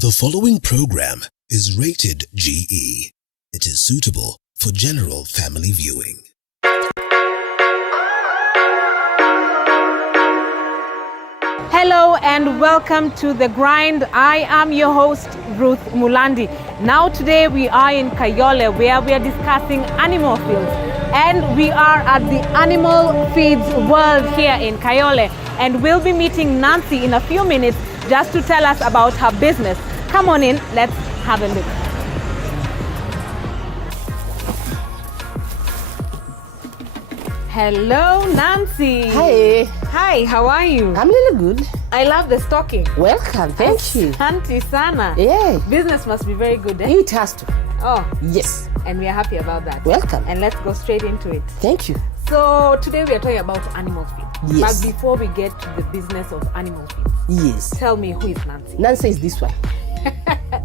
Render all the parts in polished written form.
The following program is rated GE. It is suitable for general family viewing. Hello and welcome to The Grind. I am your host, Ruth Mulandi. Now today we are in Kayole where we are discussing animal feeds. And we are at the Animal Feeds World here in Kayole. And we'll be meeting Nancy in a few minutes just to tell us about her business. Come on in, let's have a look. Hello, Nancy. Hi. Hi, how are you? I'm really good. I love the stocking. Welcome. Thank you. Asante sana. Yeah. Business must be very good, eh? It has to. Oh, Yes. and we are happy about that. Welcome. And let's go straight into it. Thank you. So today we are talking about animal feed. Yes. But before we get to the business of animal feed, Yes. tell me who is Nancy? Nancy is this one.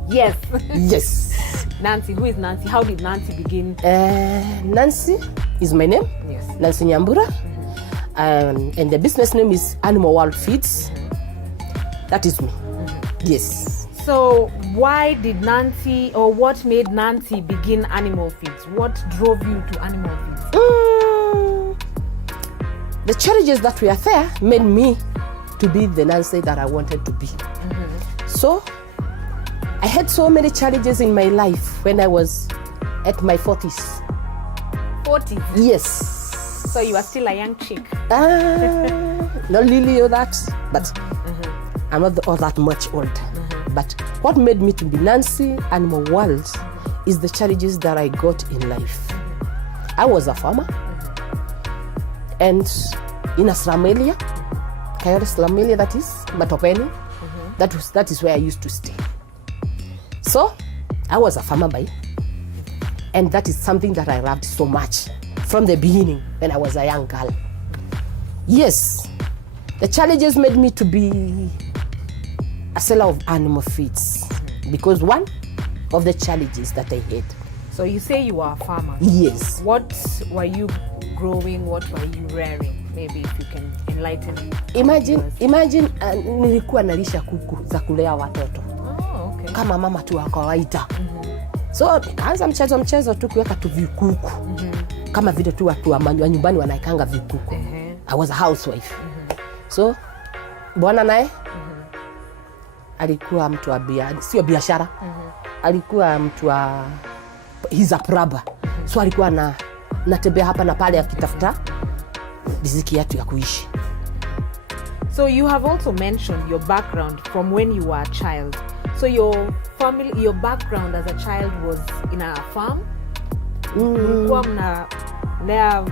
Yes. Yes. Nancy, who is Nancy? How did Nancy begin? Nancy is my name. Yes. Nancy Nyambura. And the business name is Animal World Feeds. That is me. Yes. So why did Nancy, or what made Nancy begin animal feeds? What drove you to animal feeds? The challenges that were there made me to be the Nancy that I wanted to be. So I had so many challenges in my life when I was at my 40s. 40. Yes. So you are still a young chick. Not really all that, but I'm not all that much old. But what made me to be Nancy Animal World is the challenges that I got in life. I was a farmer, and in a slum area, Kayole slum area, that is Matopeni, that is where I used to stay. So I was a farmer by, and that is something that I loved so much from the beginning when I was a young girl. Yes, the challenges made me to be a seller of animal feeds because one of the challenges that I had. So you say you are a farmer. Yes. What were you growing? What were you rearing? Maybe if you can enlighten me. Imagine nilikuwa nalisha kuku za kulea watoto. Oh, okay. Kama mama tu wa kawaida. So nikaanza mchezo tu kuweka tu vikuku. Kama vile tu watu wa nyumbani wanaikanga vikuku. I was a housewife. So bwana naye alikuwa mtu wa sio biashara. Alikuwa mtu wa he's a praba. So alikuwa natembea hapa na pale akitafuta riziki yetu ya kuishi. So you have also mentioned your background from when you were a child. So your background as a child was in a farm? Mlikuwa mnalea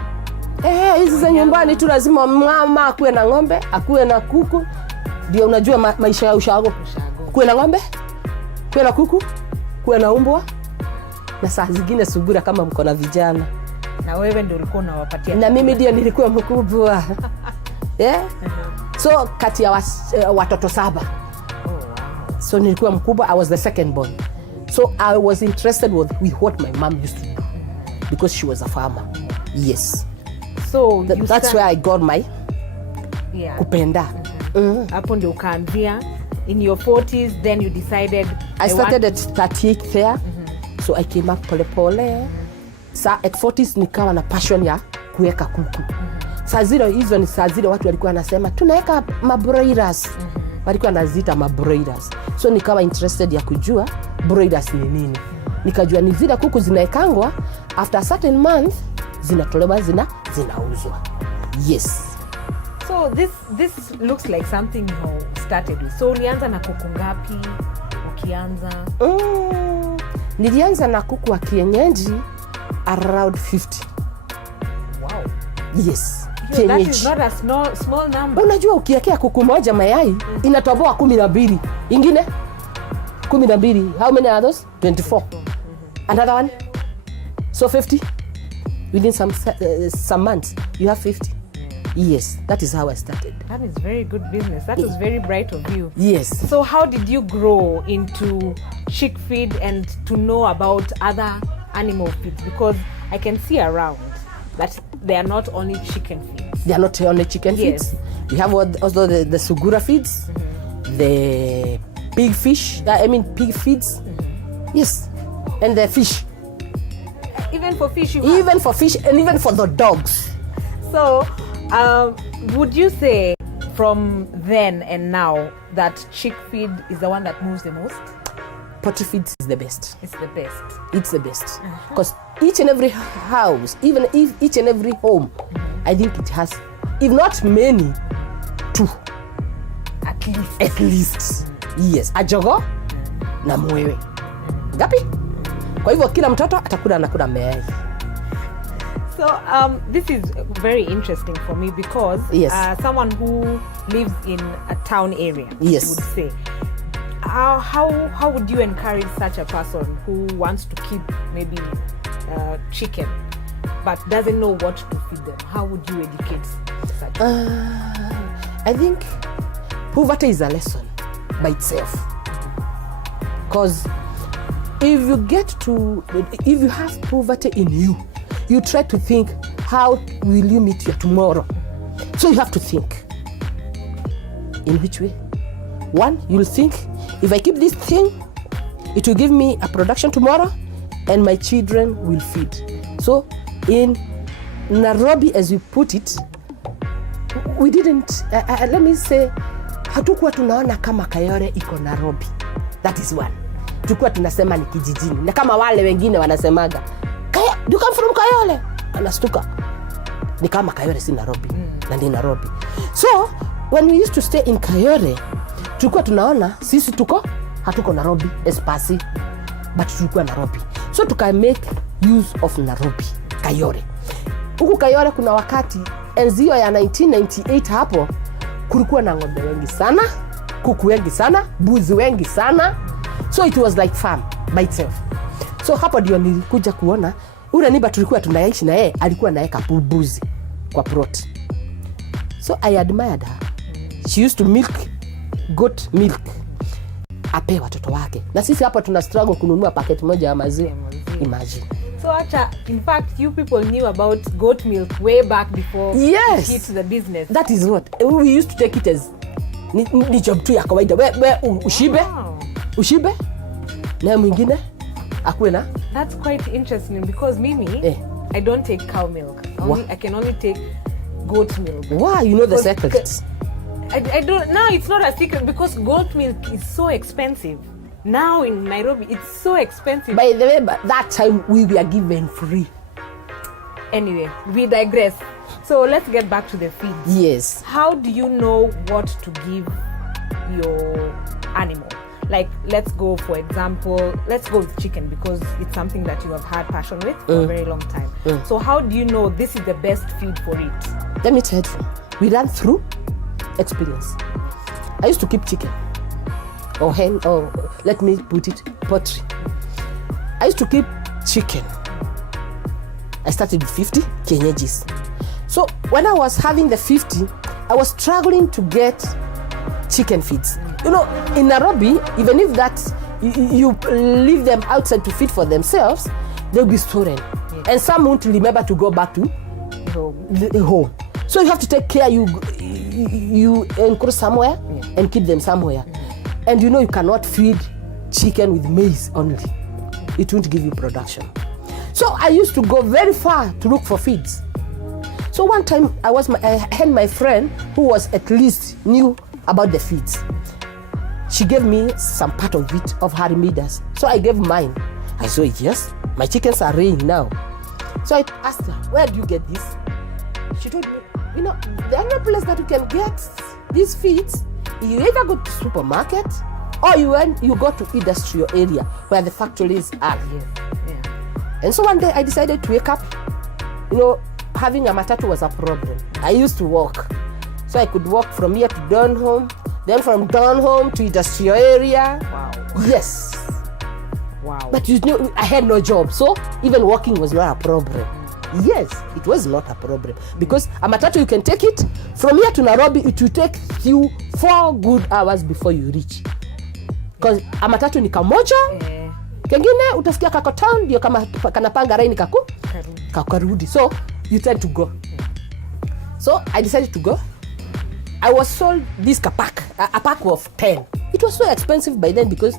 hizi za nyumbani tu lazima mama akuwe na ng'ombe, akuwe na kuku. Ndio unajua maisha ya ushago. Kuwe na ng'ombe, kuwe na kuku, kuwe na umbwa. Na saa zingine sugura kama mko na vijana. Na wewe ndio ulikuwa unawapatia. Na mimi ndio nilikuwa mkubwa. Yeah? So kati ya watoto 7. Oh, wow. So nilikuwa mkubwa, I was the second born. So I was interested with what my mom used to do because she was a farmer. Yes. So that's where I got my kupenda. Hapo ndio ukaanzia in your 40s, then you decided I started at 38 there. So I came up pole pole. Sa at 40s nikawa na passion ya kuweka kuku. Saa hizo ni saa zile watu walikuwa wanasema tunaweka mabroilers. Walikuwa wanaziita mabroilers. So nikawa interested ya kujua broilers ni nini. Nikajua ni zile kuku zinaekangwa after a certain month zinatolewa zinauzwa. Yes. So this looks like something you started with. So ulianza na kuku ngapi ukianza? Nilianza na kuku wa kienyeji around 50. Wow. Yes. So that is not a small number. Unajua ukiwekea kuku moja mayai inatoboa 12. Ingine 12. How many are those? 24. Another one. So 50. Within some months you have 50. Yes, that is how I started. That is very good business. That was very bright of you. Yes. So how did you grow into chick feed and to know about other animal feeds? Because I can see around that they are not only chicken feeds. They are not only chicken feeds. We have also the sugura feeds, the pig fish, pig feeds. Yes, and the fish. Even for fish Even for fish and even for the dogs. So, would you say from then and now that chick feed is the one that moves the most? Poultry feed is the best. It's the best. It's the best. Because each and every house, even if each and every home, I think it has, if not many, 2. At least. Yes. Ajogo na mwewe. Gapi? Kwa hivyo kila mtoto anakula mayai. So this is very interesting for me because someone who lives in a town area would say, how would you encourage such a person who wants to keep maybe chicken but doesn't know what to feed them? How would you educate such? I think poverty is a lesson by itself. Because if you have poverty in you, you try to think, how will you meet your tomorrow? So you have to think. In which way? One, you'll think, if I keep this thing, it will give me a production tomorrow and my children will feed. So in Nairobi, as we put it, we didn't, let me say, hatukuwa tunaona kama Kayole iko Nairobi. That is one. Tulikuwa tunasema ni kijijini. Na kama wale wengine wanasemaga, you come from Kayole? Anastuka. Ni kama Kayole si Nairobi. Na ni Nairobi. So, when we used to stay in Kayole, tulikuwa tunaona sisi hatuko Nairobi, espasi, but tulikuwa Nairobi. So tuka make use of Nairobi, Kayole. Huku Kayole kuna wakati enzio ya 1998 hapo kulikuwa na ng'ombe wengi sana, kuku wengi sana, mbuzi wengi sana. So it was like farm by itself. So hapo ndio nilikuja kuona ule niba tulikuwa tunaishi na yeye alikuwa anaweka mbuzi kwa plot. So I admired her. She used to milk goat milk. Ape watoto wake. Na sisi hapa tuna struggle kununua packet moja ya maziwa. Imagine. So in fact, you people knew about goat milk way back before you hit the business. That is what we used to take it as ni job tu ya kawaida. We ushibe na mwingine akuwe na. That's quite interesting because mimi I don't take cow milk. I can only take goat milk. Why? You know the secret. I don't. Now it's not a secret because goat milk is so expensive. Now in Nairobi, it's so expensive. By the way, that time we were given free. Anyway, we digress. So let's get back to the feed. Yes. How do you know what to give your animal? Like, let's go, for example, let's go with chicken because it's something that you have had passion with for a very long time. So how do you know this is the best feed for it? Let me tell you, we ran through experience. I used to keep chicken or hen, or let me put it, poultry. I used to keep chicken. I started with 50 kienyeji. So when I was having the 50, I was struggling to get chicken feeds. You know, in Nairobi, even if that you leave them outside to feed for themselves, they'll be stolen. Yes. And some won't remember to go back to home. So you have to take care. You enclose somewhere and keep them somewhere. And you know you cannot feed chicken with maize only. It won't give you production. So I used to go very far to look for feeds. So one time I had my friend who was at least knew about the feeds. She gave me some part of it, of her remedies. So I gave mine. I said, yes, my chickens are laying now. So I asked her, where do you get this? She told me, you know, the only place that you can get these feeds, you either go to supermarket or you go to industrial area where the factories are. Yeah. And so one day I decided to wake up. You know, having a matatu was a problem. I used to walk. So I could walk from here to Donholm, then from Donholm to industrial area. Wow. Yes. Wow. But you know, I had no job, so even walking was not a problem. Yes, it was not a problem because a matatu you can take it from here to Nairobi. It will take you 4 good hours before you reach. Because a matatu ni kamoja, kengine utasikia kako town ndio kama kanapanga raini kakarudi. So you tend to go. So I decided to go. I was sold this a pack of 10. It was so expensive by then because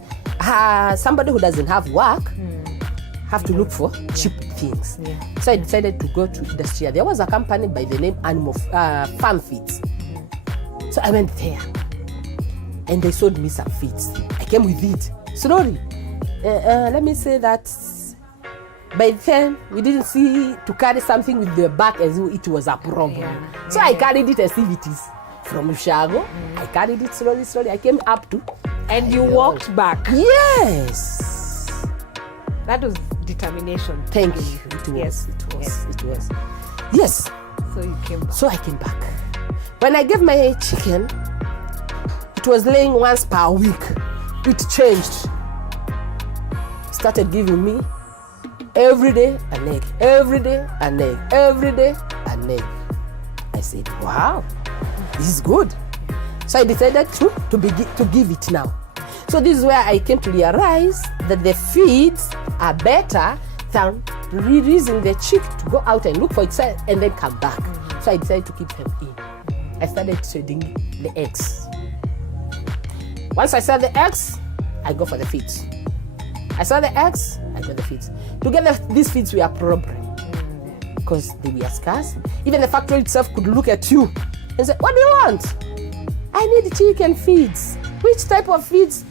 somebody who doesn't have work have to look for cheap things. Yeah. So I decided to go to Industrial. There was a company by the name Farm Feeds. So I went there and they sold me some feeds. I came with it slowly. Let me say that by then we didn't see to carry something with the back as if it was a problem. Yeah. So I carried it as if it is from Ushago. I carried it slowly. I came up to. And you walked back. Yes. That was determination. Thank you. It was. Yes. So you came back. So I came back. When I gave my chicken, it was laying once per week. It changed. Started giving me every day an egg. Every day an egg. Every day an egg. I said, wow, this is good. So I decided to give it now. So this is where I came to realize that the feeds are better than releasing the chick to go out and look for itself and then come back. So I decided to keep them in. I started trading the eggs. Once I saw the eggs, I go for the feeds. I saw the eggs, I got the feeds. Together, these feeds were a problem because they were scarce. Even the factory itself could look at you and say, what do you want? I need chicken feeds. Which type of feeds?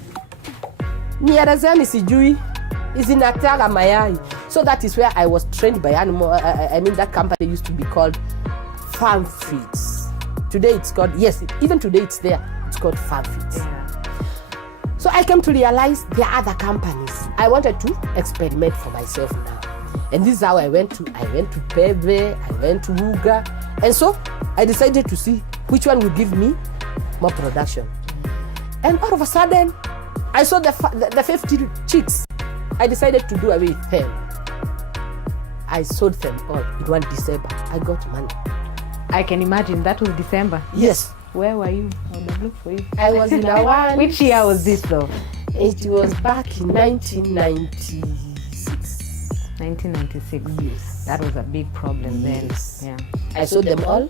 Niarazani sijui. Izinataga mayai. So that is where I was trained by animal. That company used to be called Farm Feeds. Today it's called, even today it's there. It's called Farm Feeds. Yeah. So I came to realize there are other companies. I wanted to experiment for myself now. And this is how I went to Pebe, I went to Ruga. And so I decided to see which one would give me more production. And all of a sudden, I saw the 50 chicks. I decided to do away with them. I sold them all in one December. I got money. I can imagine that was December. Yes. Where were you? I would have looked for you. I was in Hawaii. Which year was this though? It was back in 1996. 1996. Yes. That was a big problem then. Yeah. I sold them all.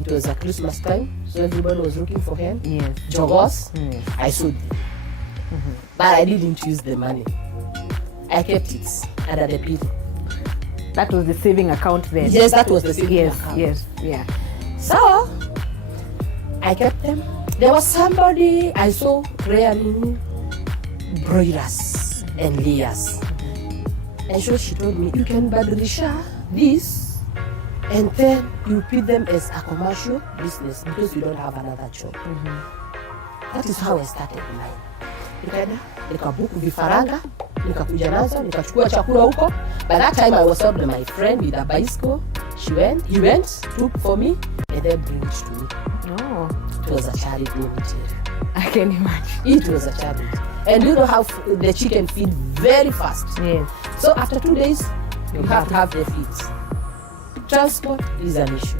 It was a Christmas time, so everybody was looking for them. Yes. Jogos. Yes. I sold them. But I didn't use the money. I kept it under the pillow. That was the saving account then? Yes, that was the saving account. Yes, yeah. So, I kept them. There was somebody I saw rearing broilers and layers. And so she told me, you can badilisha this and then you put them as a commercial business because you don't have another job. That is how I started mine. Nikaenda, nikabuku vifaranga, nikakuja nazo, nikachukua chakula huko. By that time I was helped my friend with a bicycle. He went, took for me, and then bring it to me. Oh. It was a charity material. I can imagine. It was a charity. And you know how the chicken feed very fast. Yes. So after 2 days, you have to have the feeds. Transport is an issue.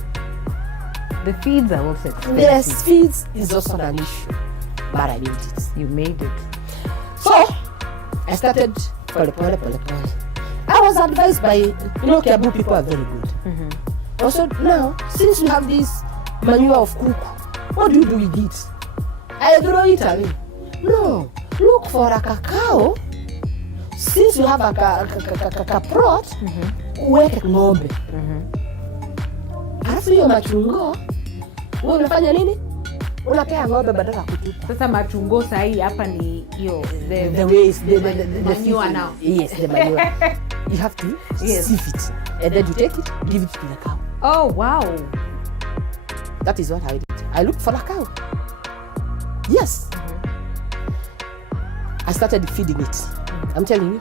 The feeds are also expensive. Yes, feeds is also an issue. But I made it. You made it. So, I started pole. I was advised by, Kiabu people are very good. Also, now, since you have this manure of cook, what do you do with it? I throw it away. No, look for a cacao. Since you have a plot, uweke ng'ombe. Alafu hiyo machungo, wewe unafanya nini? Unapea ng'ombe badala ya kutupa. Sasa machungo sahi hapa ni hiyo the waste, the manure now. Yes, the manure. You have to sieve it. And then you take it, give it to the cow. Oh, wow. That is what I did. I looked for a cow. Yes. I started feeding it. I'm telling you.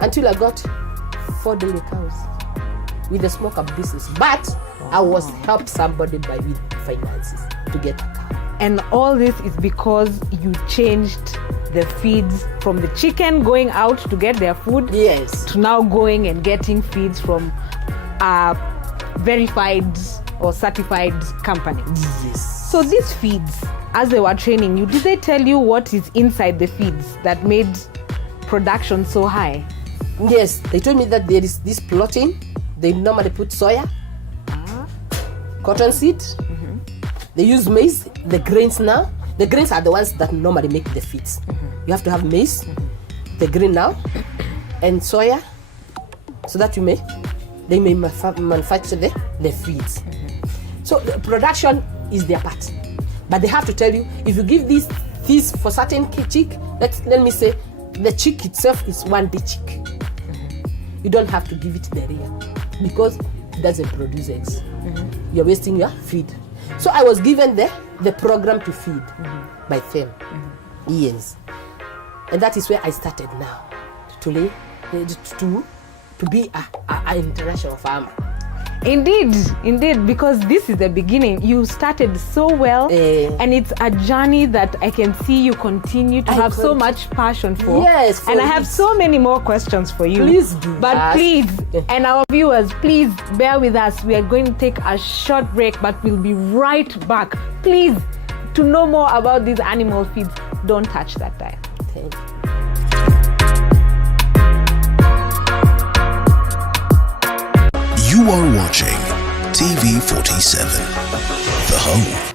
Until I got 4 daily cows with the smoker business. But I was helped somebody with finances to get a cow. And all this is because you changed the feeds from the chicken going out to get their food to now going and getting feeds from a verified or certified company. Yes. So these feeds, as they were training you, did they tell you what is inside the feeds that made production so high? Yes, they told me that there is this protein. They normally put soya, cotton seed. They use maize, the grains now. The grains are the ones that normally make the feeds. You have to have maize, the grain now, and soya, so that they may manufacture the feeds. So the production is their part. But they have to tell you, if you give these feeds for certain chick, let me say, the chick itself is 1 day chick. You don't have to give it the real, because it doesn't produce eggs. You're wasting your feed. So I was given the program to feed by them. Yes. And that is where I started now, to be an international farmer. Indeed, because this is the beginning. You started so well, and it's a journey that I can see you continue to have so much passion for. Yes, and I have so many more questions for you. Please do. But please, and our viewers, please bear with us. We are going to take a short break, but we'll be right back. Please, to know more about these animal feeds, don't touch that dial. Thank you. You are watching TV47, the home.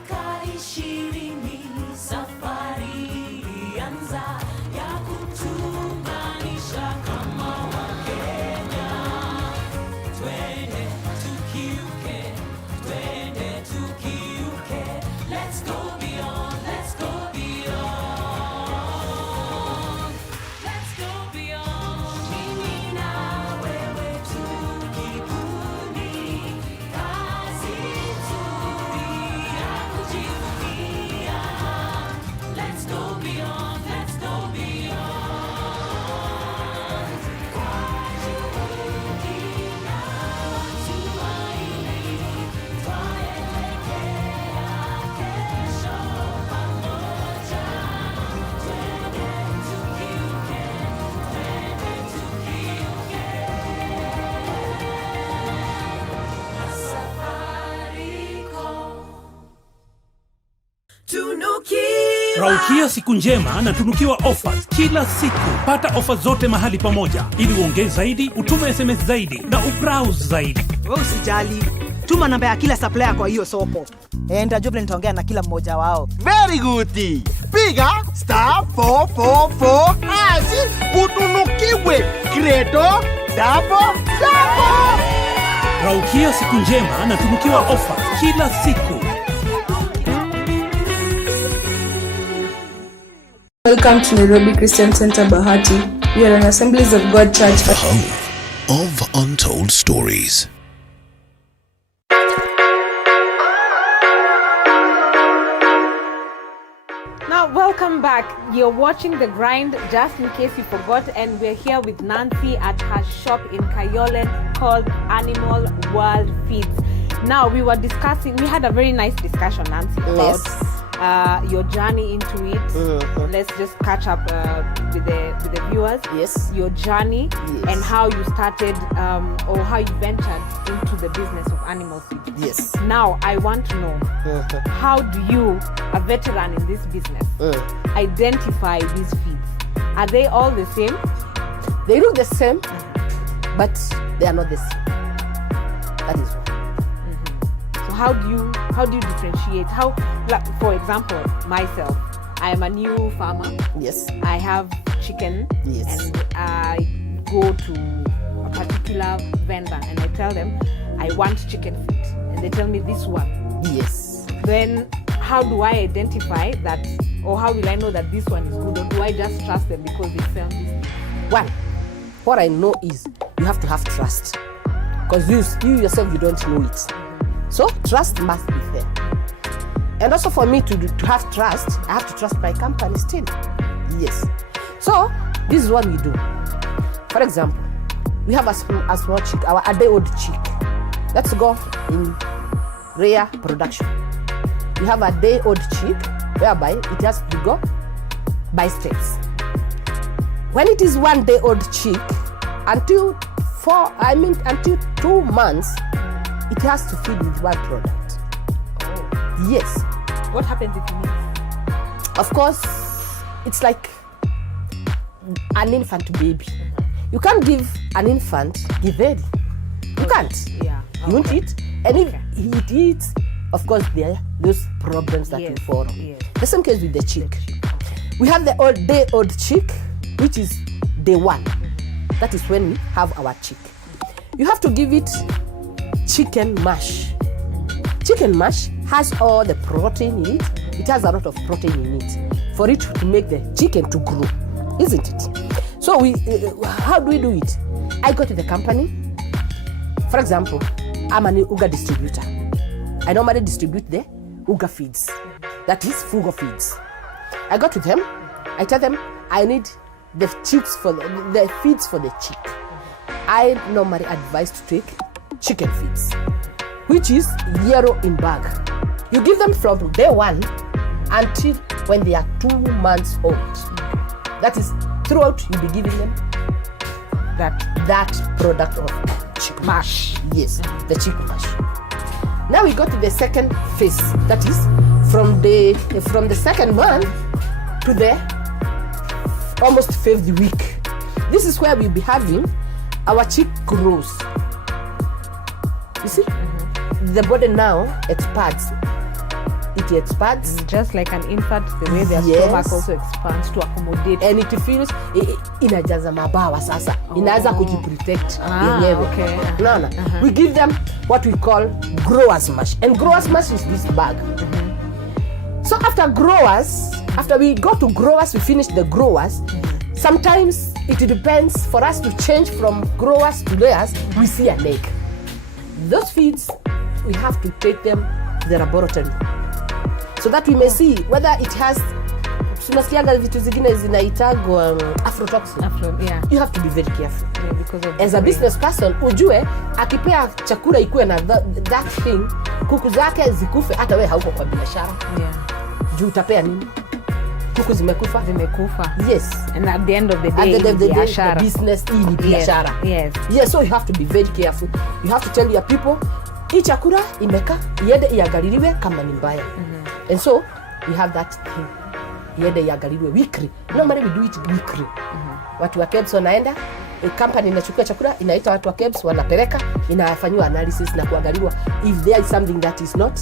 Raukia siku njema na tunukiwa offers kila siku. Pata offers zote mahali pamoja ili uongeze zaidi, utume SMS zaidi na ubrowse zaidi. Wewe usijali. Tuma namba ya kila supplier kwa hiyo soko. Nitajua nitaongea na kila mmoja wao. Very good. Piga *444 asi utunukiwe Credo double. Raukia siku njema na tunukiwa offers kila siku. Welcome to Nairobi Christian Center, Bahati. We are an Assemblies of God Church. The Home of Untold Stories. Now, welcome back. You're watching The Grind, just in case you forgot, and we're here with Nancy at her shop in Kayole called Animal World Feeds. Now, we had a very nice discussion, Nancy, about your journey into it. Let's just catch up with the viewers. Yes. Your journey and how you started or how you ventured into the business of animal feed. Yes. Now I want to know, how do you, a veteran in this business, identify these feeds? Are they all the same? They look the same, but they are not the same. That is why. How do you differentiate? Like, for example, myself, I am a new farmer. Yes. I have chicken. Yes. And I go to a particular vendor and I tell them I want chicken feed, and they tell me this one. Yes. Then how do I identify that, or how will I know that this one is good, or do I just trust them because they sell this? One, what I know is you have to have trust, because you yourself, you don't know it. So trust must be there. And also for me to have trust, I have to trust my company still. Yes. So this is what we do. For example, we have a small chick, a day-old chick. Let's go in rare production. We have a day-old chick whereby it has to go by steps. When it is 1 day old chick, until 2 months, it has to feed with one product. Oh. Yes. What happens if you miss? Of course, it's like an infant baby. You can't give an infant githeri. You can't. Yeah. You won't eat. And if it eats, of course there are those problems that Yes, we follow. yes. The same case with the chick. We have the day-old chick, which is day 1. That is when we have our chick. You have to give it chicken mash. Chicken mash has all the protein in it. It has a lot of protein in it for it to make the chicken to grow, isn't it? So how do we do it? I go to the company. For example, I'm an Uga distributor. I normally distribute the Uga feeds. That is Fugo feeds. I go to them. I tell them I need the chicks for the feeds for the chick. I normally advise to take chicken feeds, which is yellow in bag. You give them from day 1 until when they are 2 months old. That is, throughout you'll be giving them that product of chick mash. Yes, the chick mash. Now we go to the second phase. That is from the second month to the almost 5th week. This is where we'll be having our chick grows. You see, the body now expands. It expands. Just like an infant, the way their stomach also expands to accommodate. And it feels inajaza mabawa sasa. Inaanza kujiprotect yenyewe. Okay. No. We give them what we call growers mash. And growers mash is this bag. So after we go to growers, we finish the growers. Sometimes it depends, for us to change from growers to layers, we see an egg. Those feeds, we have to take them to the laboratory so that we may see whether it has tunasikiaga vitu zingine zinaitagwa aflatoxin. Yeah. You have to be very careful. Yeah, because of as a business person, ujue akipea chakula ikuwe na that thing, kuku zake zikufe, hata wewe hauko kwa biashara. Yeah. Juu utapea nini? Kuku zimekufa. Yes. And at the end of the day, the business is biashara. Yes, so you have to be very careful. You have to tell your people, hii chakula imeka, iende iangaliliwe kama ni mbaya. And so, we have that thing. Iende iangaliliwe weekly. Normally we do it weekly. Watu wa KEBS wanaenda, company inachukua chakula, inaita watu wa KEBS, wanapeleka, inafanywa analysis na kuangaliwa if there is something that is not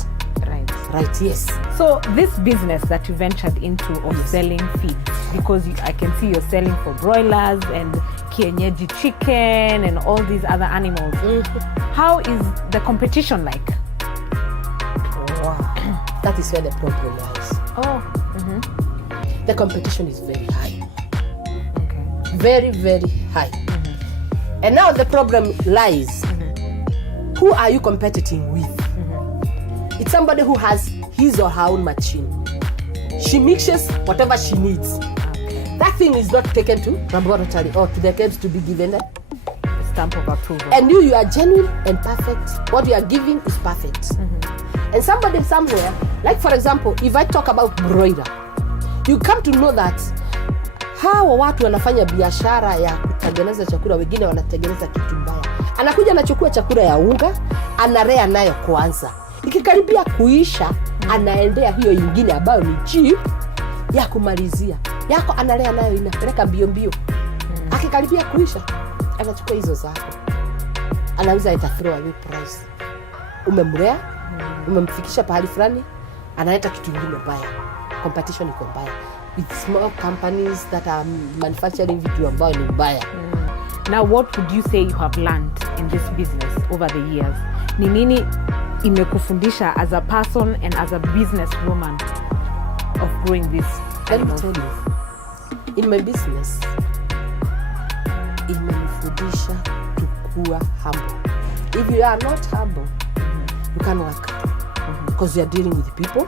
right. Yes. So this business that you ventured into of selling feed, because I can see you're selling for broilers and kienyeji chicken and all these other animals. How is the competition like? Wow. That is where the problem lies. The competition is very high. Okay. Very, very high. And now the problem lies. Who are you competing with? It's somebody who has his or her own machine. She mixes whatever she needs. That thing is not taken to laboratory or to the KEBS to be given a stamp of approval. And you are genuine and perfect. What you are giving is perfect. And somebody somewhere, like for example, if I talk about broiler, you come to know that hawa watu wanafanya biashara ya kutengeneza chakula, wengine wanatengeneza kitu mbaya. Anakuja anachukua chakula ya unga, anarea nayo kwanza. Ikikaribia kuisha, anaendea hiyo ingine ambayo ni cheap ya kumalizia. Yako analea nayo inapeleka mbio. Akikaribia kuisha, anachukua hizo zako. Anauza ita throw away price. Umemlea, umemfikisha pahali fulani, analeta kitu kingine mbaya. Competition iko mbaya. With small companies that are manufacturing vitu ambayo ni mbaya. Now what would you say you have learned in this business over the years? Ni nini imekufundisha as a person and as a business woman of growing this animals? Let me tell you, in my business, imenifundisha to kuwa humble. If you are not humble, you can't work. Because you are dealing with people.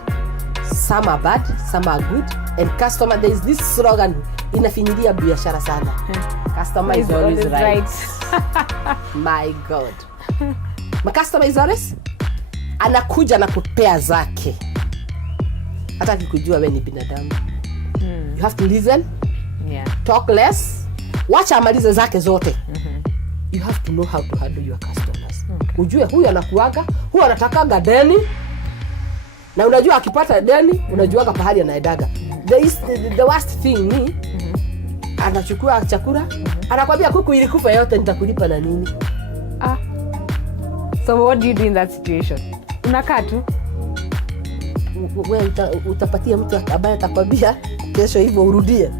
Some are bad, some are good. And customer, there is this slogan, inafinyilia biashara sana. Customer is always right. My God. My customer is always anakuja na kupea zake. Hata akikujua wewe ni binadamu. You have to listen. Talk less. Wacha amalize zake zote. You have to know how to handle your customers. Ujue huyu anakuaga, huyu anatakaga deni. Na unajua akipata deni, unajuaga pahali anaedaga. The worst thing ni anachukua chakula, anakwambia kuku ilikufa yote nitakulipa na nini? So what do you do in that situation? Unakaa tu? wewe utapatia mtu ambaye atakwambia kesho hivyo urudie.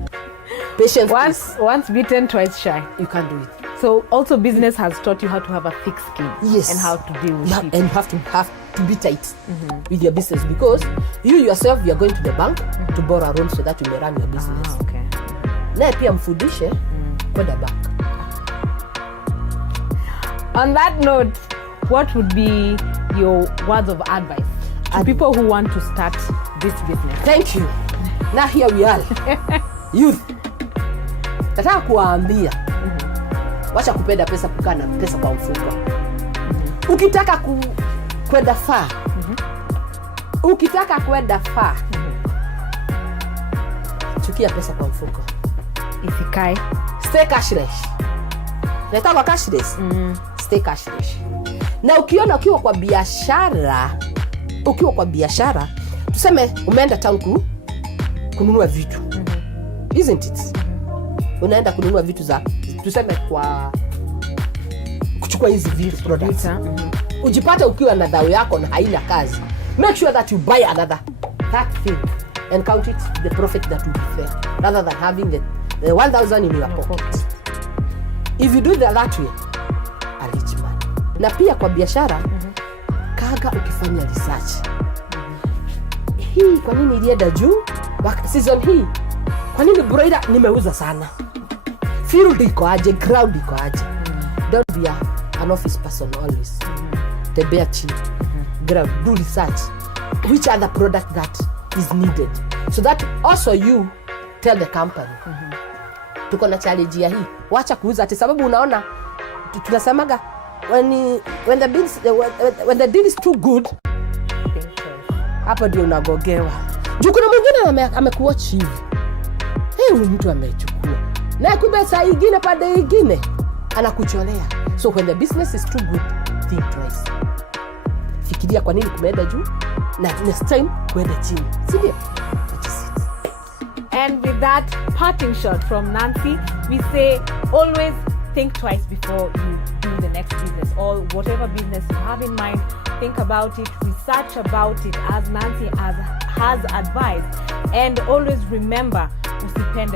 Patience. Once bitten, twice shy. You can't do it. So also business has taught you how to have a thick skin. Yes. And how to deal with people. And you have to be tight with your business, because you yourself, you are going to the bank to borrow a loan so that you may run your business. Okay. Na pia mfundishe kwenda bank. On that note, what would be your words of advice to people who want to start this business? Thank you. Now here we are. Youth. Nataka kuwaambia. Wacha kupenda pesa, kukaa na pesa kwa mfuko. Ukitaka kwenda far. Ukitaka kwenda far. Chukia pesa kwa mfuko. Ifikae. Stay cashless. Nataka cashless. Stay cashless. Na ukiona ukiwa kwa biashara, tuseme umeenda town kununua vitu. Isn't it? Unaenda kununua vitu za, tuseme kwa kuchukua hizi vitu products. Ujipata ukiwa na dhao yako na haina kazi. Make sure that you buy another that thing and count it the profit that will be there, rather than having the 1,000 in your pocket. If you do that way, a rich man. Na pia kwa biashara, kaga ukifanya research. Hii kwa nini ilienda juu? Season hii kwa nini broiler nimeuza sana? Field iko aje? Ground iko aje? Don't be an office person always. Tembea chini. Ground, do research. Which are the product that is needed? So that also you tell the company. Tuko na challenge ya hii. Wacha kuuza ati sababu unaona tunasemaga when the deal is too good, hapo ndio unagogewa. Juu kuna mwingine amekuwatch hivi. Huyu mtu amechukua. Na kumbe saa nyingine pande nyingine anakucholea. So when the business is too good, think twice. Fikiria kwa nini kumeenda juu na next time kwenda chini. Si ndio? And with that parting shot from Nancy, we say always think twice before you do the next business, or whatever business you have in mind. Think about it, research about it as Nancy has advised, and always remember, usipende